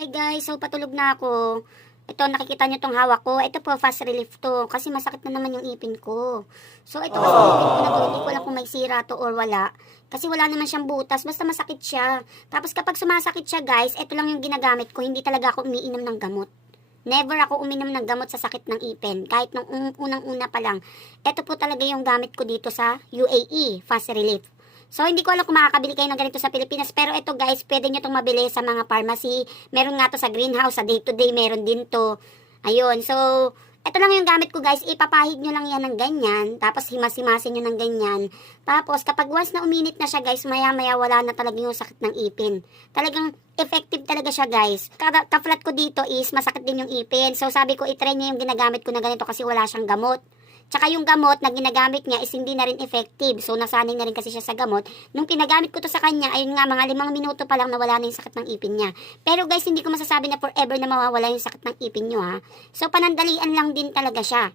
Hi guys, so patulog na ako. Ito, nakikita nyo tong hawak ko. Ito po, fast relief to. Kasi masakit na naman yung ipin ko. So, ito kasi yung ipin ko na to. Hindi ko alam kung may sira to or wala. Kasi wala naman siyang butas. Basta masakit siya. Tapos kapag sumasakit siya guys, ito lang yung ginagamit ko. Hindi talaga ako umiinom ng gamot. Never ako uminom ng gamot sa sakit ng ipin. Kahit nung unang-una pa lang. Ito po talaga yung gamit ko dito sa UAE, fast relief. So, hindi ko alam kung makakabili kayo ng ganito sa Pilipinas. Pero ito guys, pwede nyo itong mabili sa mga pharmacy. Meron nga to sa greenhouse, sa day-to-day meron din to. Ayun, so, ito lang yung gamit ko guys. Ipapahid nyo lang yan ng ganyan. Tapos himas-himasin nyo ng ganyan. Tapos, kapag once na uminit na siya guys, maya-maya wala na talaga yung sakit ng ipin. Talagang effective talaga siya guys. Ka-flat ko dito is masakit din yung ipin. So, sabi ko, itry nyo yung ginagamit ko na ganito kasi wala siyang gamot. Tsaka yung gamot na ginagamit niya is hindi na rin effective. So, nasanay na rin kasi siya sa gamot. Nung pinagamit ko to sa kanya, ayun nga, mga 5 minuto pa lang nawala na yung sakit ng ipin niya. Pero guys, hindi ko masasabi na forever na mawawala yung sakit ng ipin nyo ha. So, panandalian lang din talaga siya.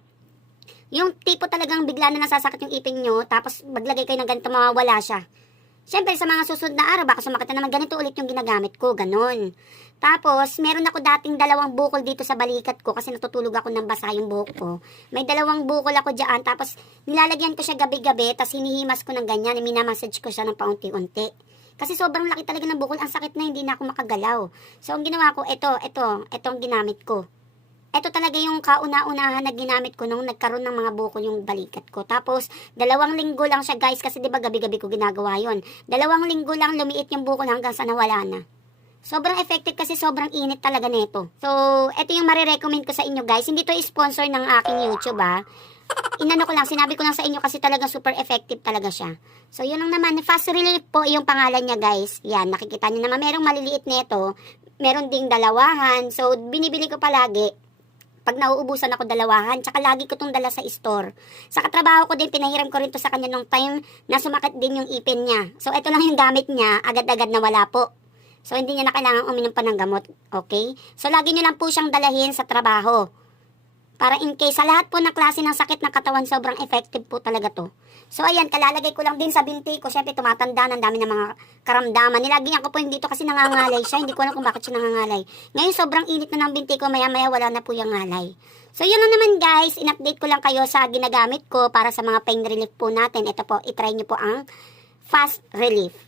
Yung tipo talagang bigla na nasasakit yung ipin nyo, tapos maglagay kayo ng ganito, mawawala siya. Siyempre, sa mga susunod na araw, baka sumakit na naman ganito ulit yung ginagamit ko, ganun. Tapos, meron ako dating 2 bukol dito sa balikat ko kasi natutulog ako ng basa yung buhok ko. May 2 bukol ako dyan, tapos nilalagyan ko siya gabi-gabi, tapos hinihimas ko ng ganyan, minamassage ko siya ng paunti-unti. Kasi sobrang laki talaga ng bukol, ang sakit na hindi na ako makagalaw. So, ang ginawa ko, ito ang ginamit ko. Ito talaga yung kauna-unahan na ginamit ko nung nagkaroon ng mga bukol yung balikat ko. Tapos, 2 linggo lang siya guys kasi diba gabi-gabi ko ginagawa yon. 2 linggo lang lumiit yung bukol hanggang sa nawala na. Sobrang effective kasi sobrang init talaga nito. So, ito yung marirecommend ko sa inyo guys. Hindi to sponsor ng aking YouTube ha. Inano ko lang, sinabi ko lang sa inyo kasi talaga super effective talaga siya. So, yun lang naman. Fast Relief po yung pangalan niya guys. Yan, nakikita niyo naman. Merong maliliit nito. Meron ding 2. So, binibili ko palagi. Pag nauubusan ako 2, tsaka lagi ko itong dala sa store. Sa katrabaho ko din, pinahiram ko rin to sa kanya nung time na sumakit din yung ipin niya. So, ito lang yung gamit niya, agad-agad na wala po. So, hindi niya na kailangan uminom pa ng gamot. Okay? So, lagi niyo lang po siyang dalahin sa trabaho. Para in case, sa lahat po ng klase ng sakit ng katawan, sobrang effective po talaga to. So, ayan, kalalagay ko lang din sa binti ko. Siyempre, tumatanda, ang dami ng mga karamdaman. Nilagyan ko po yung dito kasi nangangalay siya. Hindi ko alam kung bakit siya nangangalay. Ngayon, sobrang init na ng binti ko. Maya-maya, wala na po yung ngalay. So, yun na naman guys. In-update ko lang kayo sa ginagamit ko para sa mga pain relief po natin. Ito po, itry nyo po ang Fast Relief.